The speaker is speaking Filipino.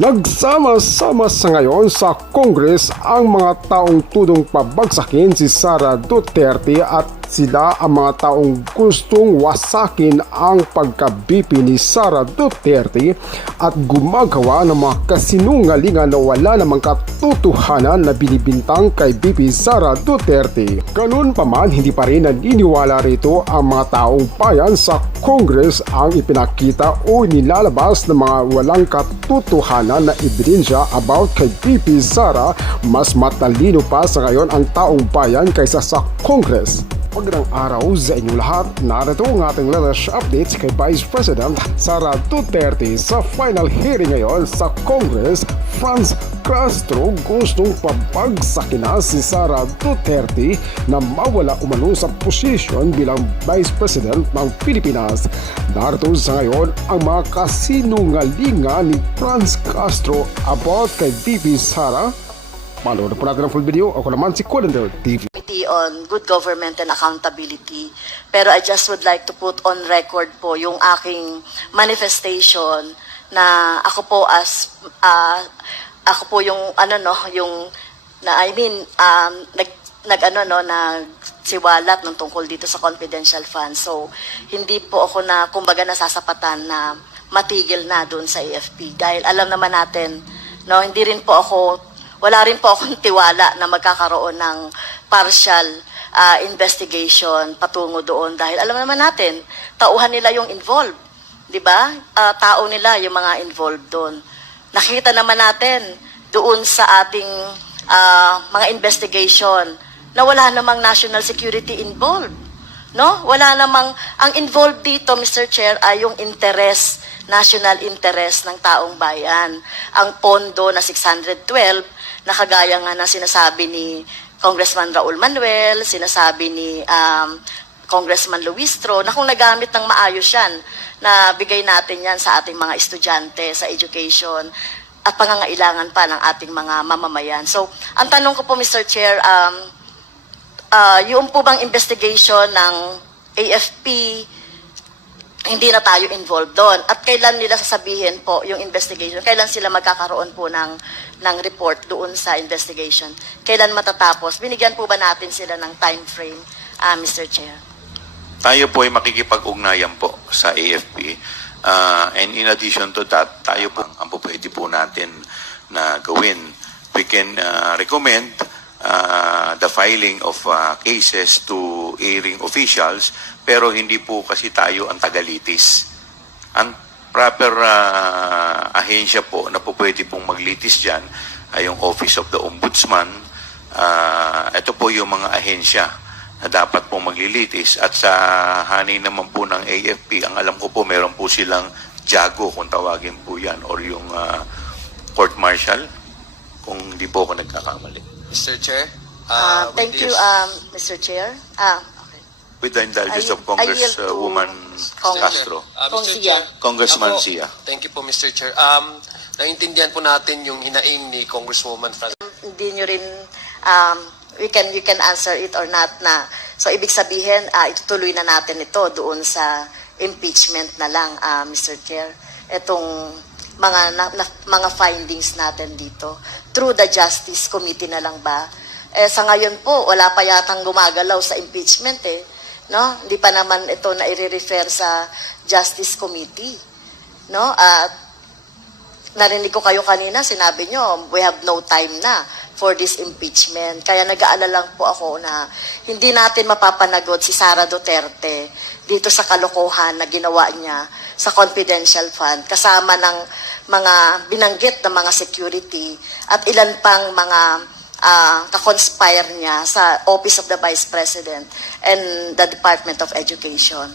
Nagsama-sama sa ngayon sa Congress ang mga taong tudong pabagsakin si Sara Duterte at sila ang mga taong gustong wasakin ang pagka-BP ni Sara Duterte at gumagawa ng mga kasinungalingan na wala namang katotohanan na binibintang kay BP Sara Duterte. Ganun pa man, hindi pa rin naniniwala rito ang mga taong bayan sa Congress ang ipinakita o nilalabas ng mga walang katotohanan na ebidensya about kay BP Sara. Mas matalino pa sa ngayon ang taong bayan kaysa sa Congress. Magandang araw sa inyong lahat. Narito ang ating latest updates kay Vice President Sara Duterte sa final hearing ngayon sa Congress. Franz Castro gustong pabagsakin na si Sara Duterte na mawala umano sa posisyon bilang Vice President ng Pilipinas. Narito sa ngayon ang mga kasinungalingan ni Franz Castro about kay BP Sara. Manood po natin ang full video. Ako naman si Colander TV. On good government and accountability. Pero I just would like to put on record po yung aking manifestation na ako po yung nagsiwalat ng tungkol dito sa confidential fund. So hindi po ako kumbaga nasasapatan na matigil na doon sa AFP dahil alam naman natin wala rin po akong tiwala na magkakaroon ng partial investigation patungo doon dahil alam naman natin, tauhan nila yung involved. 'Di ba? Tao nila yung mga involved doon. Nakita naman natin doon sa ating mga investigation na wala namang national security involved. No? Wala namang ang involved dito, Mr. Chair, ay yung interest, national interest ng taong bayan. Ang pondo na 612 na kagaya nga na sinasabi ni Congressman Raul Manuel, sinasabi ni Congressman Luistro, na kung nagamit ng maayos yan, na bigay natin yan sa ating mga estudyante, sa education, at pangangailangan pa ng ating mga mamamayan. So, ang tanong ko po, Mr. Chair, yung po bang investigation ng AFP, hindi na tayo involved doon. At kailan nila sasabihin po yung investigation? Kailan sila magkakaroon po ng report doon sa investigation? Kailan matatapos? Binigyan po ba natin sila ng time frame, Mr. Chair? Tayo po ay makikipag-ugnayan po sa AFP. And in addition to that, tayo po ang pwede po natin na gawin. We can recommend the filing of cases to airing officials, pero hindi po kasi tayo ang tagalitis. Ang proper ahensya po na po pwede pong maglitis dyan ay yung Office of the Ombudsman. Ito po yung mga ahensya na dapat pong maglilitis. At sa hanay naman po ng AFP, ang alam ko po meron po silang JAGO kung tawagin po yan, or yung court martial, kung hindi po ako nagkakamali. Mr. Chair? Thank you, Mr. Chair. With the indulgence of Congresswoman Castro. Mr. Chair, Congressman Sia. thank you po, Mr. Chair. Naintindihan po natin yung hinaing ni Congresswoman Franz. Hindi nyo rin, you can answer it or not na. So, ibig sabihin, itutuloy na natin ito doon sa impeachment na lang, Mr. Chair. Itong mga findings natin dito. Through the Justice Committee na lang ba? Sa ngayon po, wala pa yatang gumagalaw sa impeachment no? Hindi pa naman ito na i-refer sa Justice Committee. No? At narinig ko kayo kanina, sinabi nyo, we have no time na for this impeachment. Kaya nag-aalala lang po ako na hindi natin mapapanagot si Sara Duterte dito sa kalokohan na ginawa niya sa confidential fund kasama ng mga binanggit na mga security at ilan pang mga kakonspire niya sa Office of the Vice President and the Department of Education.